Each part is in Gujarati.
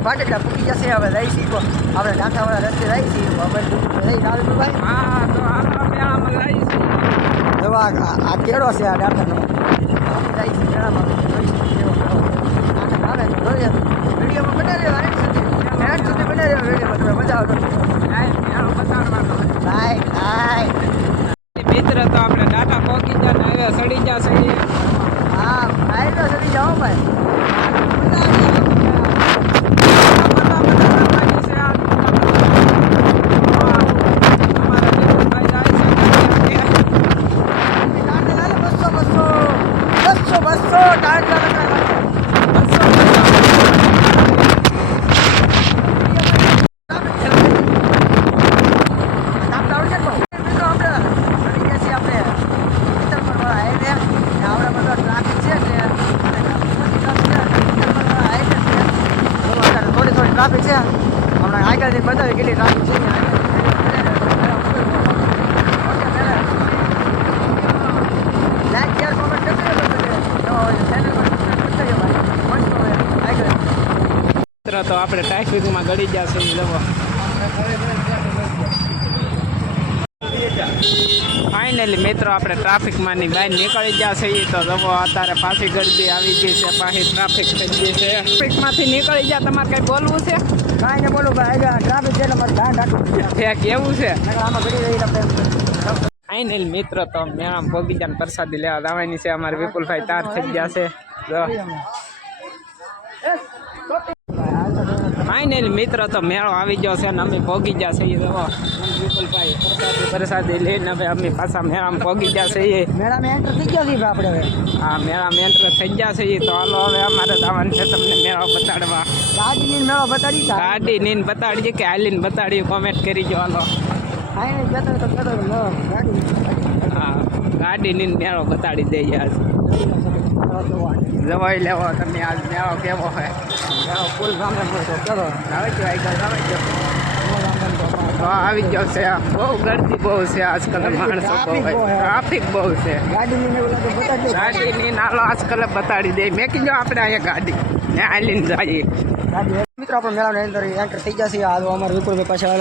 આપણે ભાટેકડા પૂકી જશે હવે રહી શીખો આપણે ડાંઠાવાળા રસ્તે રહી છીએ ભાઈ હા તો આમાં રહી છે આ કેળો છે આ ડાંઠાનો રહી છે કેળામાં વિડીયોમાં બનાવી લેવા એન્ડ સુધી બનાવી લેવા વિડીયોમાં તમે મજા આવતો મિત્ર તો આપણે ડાટા પોકી જાય હવે સડી જશે હા ભાઈ તો સડી જાઓ ભાઈ ટ્રાફિક છે હમણાં આગળથી બતાવી કેટલી ટ્રાફિક છે તો આપણે ટ્રાફિકમાં ગળી જશે ફાઇનલી મિત્રો આપણે ટ્રાફિકમાંની બહાર નીકળી જશે તો જવો અત્યારે પાછી ગળદી આવી ગઈ છે પાછી ટ્રાફિક થઈ ગઈ છે ટ્રાફિકમાંથી નીકળી જાય તમારે કંઈ બોલવું છે કાંઈ ને બોલું ભાઈ ટ્રાફિક છે તમારે ધ્યાન રાખવું કેવું છે આમાં ઘડી રહી ફાઇનલી મિત્રો તો મેળામાં બગીચાને પ્રસાદી લેવા જવાની છે અમારે વિપુલભાઈ તાર થઈ ગયા છે ફાઇનલી મિત્રો તો મેળો આવી ગયો છે ને અમે ભોગી ગયા છીએ વિપુલભાઈ પ્રસાદી લઈને હવે અમે પાછા મેળામાં ભોગી ગયા છીએ મેળામાં એન્ટર થઈ ગયા છીએ આપણે હવે હા મેળામાં એન્ટર થઈ ગયા છીએ તો હાલો હવે અમારે જવાનું છે તમને મેળો બતાડવા ગાડીની મેળો બતાડી ગાડીની બતાડીએ કે હાલીને બતાડીએ કોમેન્ટ કરી જો હાલો હા ગાડીની મેળો બતાડી દઈએ આજ જવાઈ લેવો તમે આજ મેળો કેવો હોય ફૂલ ગામડે ચલો આવી ગયો છે બહુ ગરદી બહુ છે આજકાલ માણસો ટ્રાફિક બહુ છે ગાડીની નાલો આજકાલ બતાડી દે મેં કીધું આપણે અહીંયા ગાડી ને હાલીને જઈએ મિત્રો આપણે મેળાની અંદર એન્ટર થઈ જશે આ અમારે વિપુલભાઈ પાછળ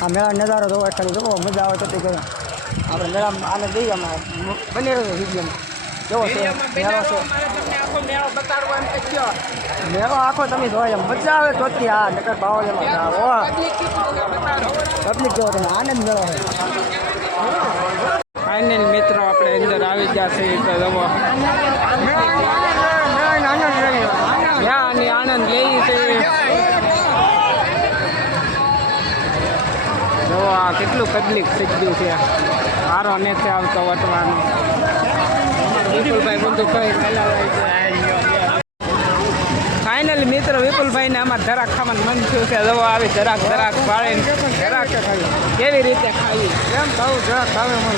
આ મેળા નજારો જોવો ખાલી જોવો મજા આવે તો આપણે મેળામાં આને દઈએ અમારે બની રહ્યો વિડીયોમાં કેવો છે મેળો છે મેળો આખો તમે જોઈ મજા આવે તો આ નકર બાવળીમાં પબ્લિક જેવો તમે આનંદ મેળો છે ફાઇનલ મિત્રો આપણે અંદર આવી ગયા છે તો જવો આનંદ લઈ છે જો આ કેટલું પબ્લિક થઈ ગયું છે સારો નથી આવતો વટવાનું વિપુલભાઈ બધું કઈ ફાઇનલી મિત્રો વિપુલભાઈને અમારે ધરાક ખાવાનું મન થયું છે જવો આવી ધરાક પાડીને ધરાક કેવી રીતે ખાવી કેમ ખાવું જરાક ખાવે મન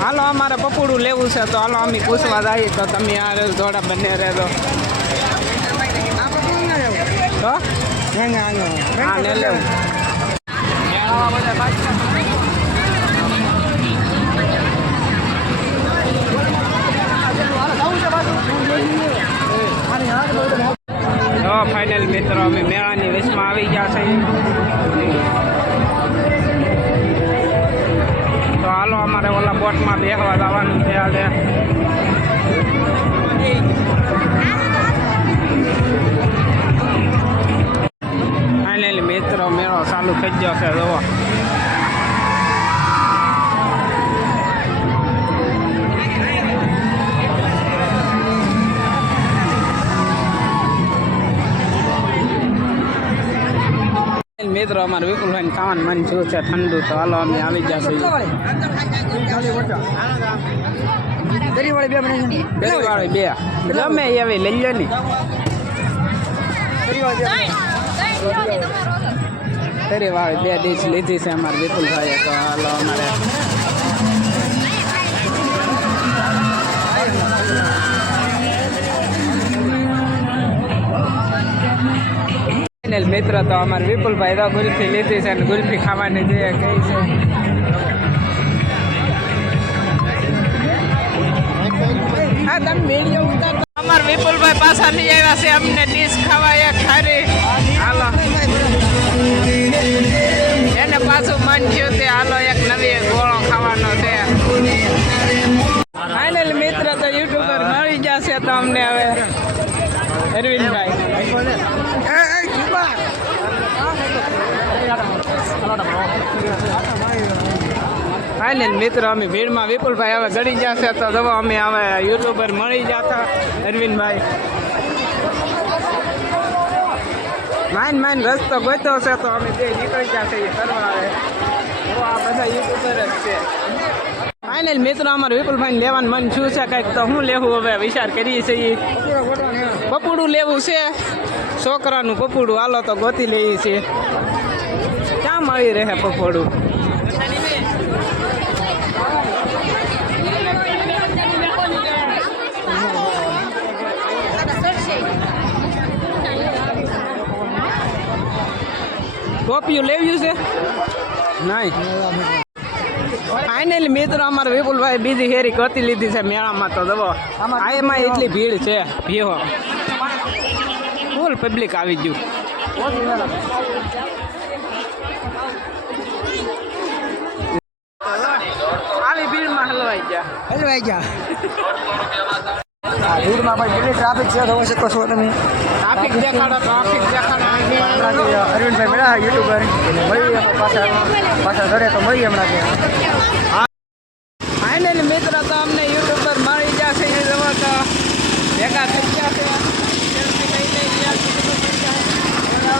હાલો અમારે પપોડું લેવું છે તો હાલો અમે પૂછવા જઈએ તો તમે આ જોડા બંને રહેજો તો હા ને લેવું ફાઇનલ મિત્રો અમે મેળાની વેચમાં આવી ગયા છે તો હાલો અમારે ઓલા બોટમાં બેસવા જવાનું છે આજે ફાઇનલ મિત્રો મેળો ચાલુ થઈ ગયો છે જુઓ મિત્રો અમારે વિપુલભાઈ ખાવાનું મન થયું છે ઠંડુ તો હાલો અમે આવી જશે દરીવાળી બે ગમે એવી લઈ લો ને દરીવાળી બે ડીશ લીધી છે અમારે વિપુલભાઈએ તો હાલો અમારે મિત્ર તો અમારે વિપુલભાઈ તો ગુલ્ફી લીધી છે અને ગુલ્ફી ખાવાની જે કહી છે હા તમે વિડીયો ઉતારતો અમારા વિપુલભાઈ પાછા લઈ આવ્યા છે અમને ડીશ ખાવા એક ખારી હાલો એને પાછું મન થયું તે હાલો એક નવી ગોળો ખાવાનો છે ફાઇનલ મિત્ર તો યુટ્યુબર મળી જશે તો અમને હવે અરવિંદભાઈ ફાઇનલ મિત્રો અમે ભીડમાં વિપુલભાઈ હવે ગળી જશે તો જવો અમે હવે યુટ્યુબર મળી જતા અરવિંદભાઈ માઇન રસ્તો ગોત્યો છે તો અમે બે નીકળી જશે એ કરવા આવે આ બધા યુટ્યુબર જ છે ફાઇનલ મિત્રો અમારે વિપુલભાઈ લેવાનું મન શું છે કંઈક તો હું લેવું હવે વિચાર કરીએ છીએ પપુડું લેવું છે છોકરાનું પપુડું હાલો તો ગોતી લઈએ છીએ ક્યાં મળી રહે પપોડું ટોપિયું લેવ્યું છે નહીં ફાઇનલી મિત્રો અમારે વિપુલભાઈ બીજી હેરી ગોતી લીધી છે મેળામાં તો જવો આ એમાં એટલી ભીડ છે ભીહો ફૂલ પબ્લિક આવી ગયું આવી ભીડમાં હલવાઈ ગયા ભીડમાં ભાઈ કેટલી ટ્રાફિક છે જોઈ શકો છો તમે ટ્રાફિક દેખાડો અરવિંદભાઈ મળ્યા યુટ્યુબર મળીએ પાછા ઘરે તો મળીએ હમણાં ફાઇનલી મિત્ર તો અમને યુટ્યુબર મળી જશે એ જવો તો ભેગા થઈ જશે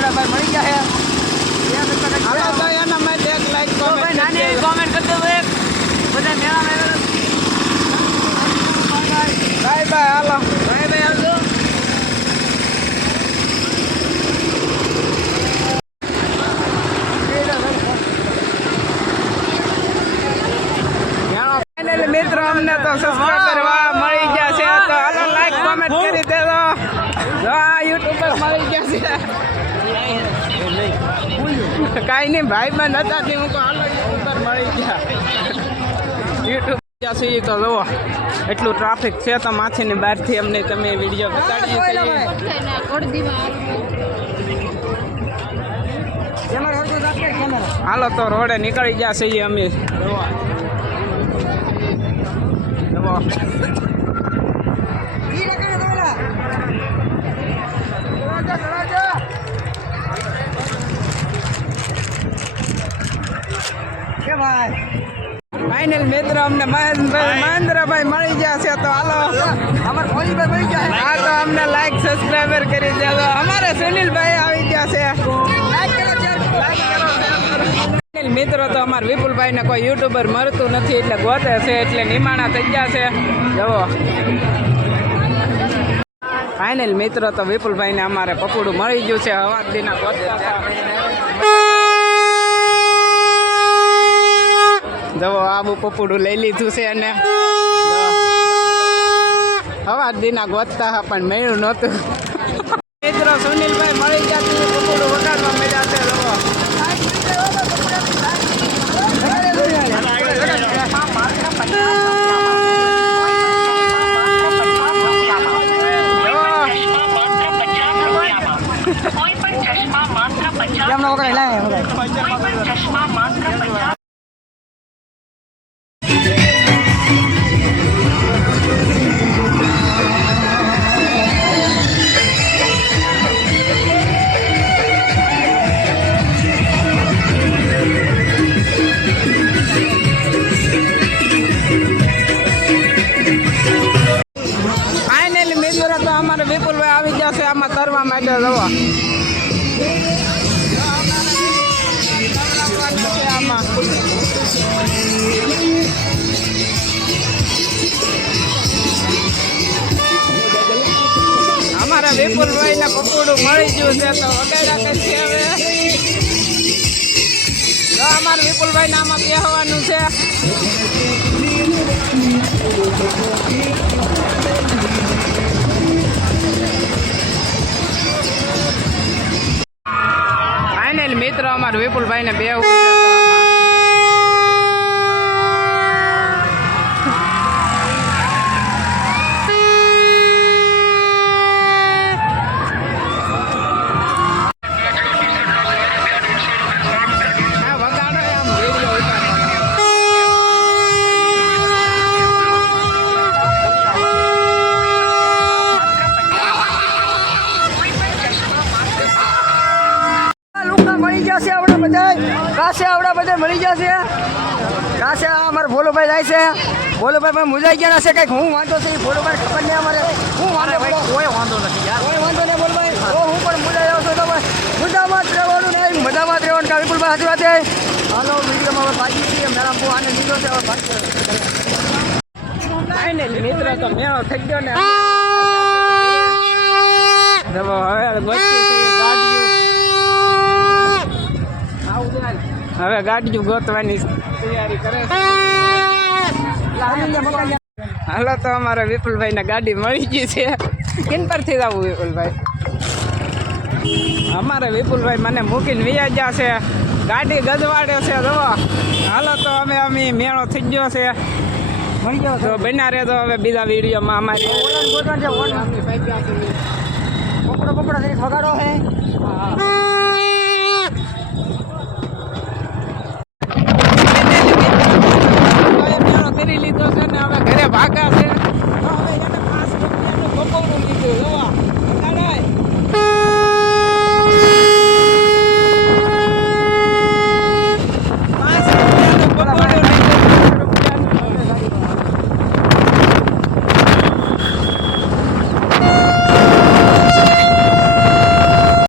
ભાઈ મળી ગયા હાલો તો એના માટે એક લાઈક કોમેન્ટ કરી દો એક બધા મેળા બાય બાય હાલો બાય બાય આવજો ફાઇનલી મિત્રો અમને તો સબસ્ક્રાઇબર મળી ગયા છે તો હાલો લાઈક કોમેન્ટ કરી દેજો જો આ યુટ્યુબર મળી ગયા છે કાંઈ નહીં ભાઈ બંધ હતા તે હું હાલો યુટ્યુબર મળી ગયા યુટ્યુબ છે તો જુઓ એટલું ટ્રાફિક છે તો માથેની બહારથી અમને તમે વિડીયો બતાડીએ હાલો તો રોડે નીકળી જશે અમે જુઓ ફાઇનલ મિત્ર અમને મહેન્દ્રભાઈ મળી ગયા છે તો હાલો હા તો અમને લાઈક સબસ્ક્રાઈબર કરી દેજો અમારે સુનિલભાઈ આવી ગયા છે મિત્રો તો અમારા વિપુલભાઈને કોઈ યુટ્યુબર મળતું નથી એટલે ગોતે છે એટલે નિમાણા થઈ ગયા છે જવો ફાઇનલ મિત્રો તો વિપુલભાઈને અમારે પપુડું મળી ગયું છે હવા દીના ગોતે જવો આબુ પપુડું લઈ લીધું છે અને હવા દીના ગોતતા હા પણ મળ્યું નહોતું મિત્રો સુનિલભાઈ મળી ગયા પપુડું વગાડવા મળ્યા છે જવો ફાઇનલી મિત્રો તો અમારે વિપુલભાઈ આવી જશે આમાં તરવા માટે જવા આમાં અમારા વિપુલભાઈ ને પપોડું મળી ગયું છે તો વગાડ્યા કઈ છે હવે અમારા વિપુલભાઈ ને આમાં બેહવાનું છે ફાઇનલ મિત્રો અમારા વિપુલભાઈ ને બેહવું છે બધા કાશે આવડા બધા મળી જશે કાશે અમારે ભોલુભાઈ જાય છે ભોલુભાઈ પણ મુજાઈ ગયા છે કંઈક હું વાંધો છે ભોલુભાઈ ખબર નહીં અમારે હું વાંધો કોઈ વાંધો નથી યાર કોઈ વાંધો નહીં ભોલુભાઈ હું પણ મુજાઈ આવ્યો છું તમે મુદ્દામાં જ રહેવાનું નહીં મજામાં જ રહેવાનું કા વિપુલભાઈ સાચી વાત છે હાલો વિડીયોમાં હવે બાકી છીએ મેળા બહુ આનંદ લીધો છે હવે બાકી મિત્ર તો મેળો થઈ ગયો ને હવે ગાડીઓ ગોતવાની તૈયારી કરે છે હાલો તો અમારા વિપુલભાઈ ને ગાડી મળી ગઈ છે કિન પરથી જવું વિપુલભાઈ અમારે વિપુલભાઈ મને મૂકીને વ્યા ગયા છે ગાડી ગજવાડે છે જવો હાલો તો અમે મેળો થઈ ગયો છે મળી ગયો તો બન્યા રહેતો હવે બીજા વિડીયોમાં અમારી પકડો પકડો વગાડો હે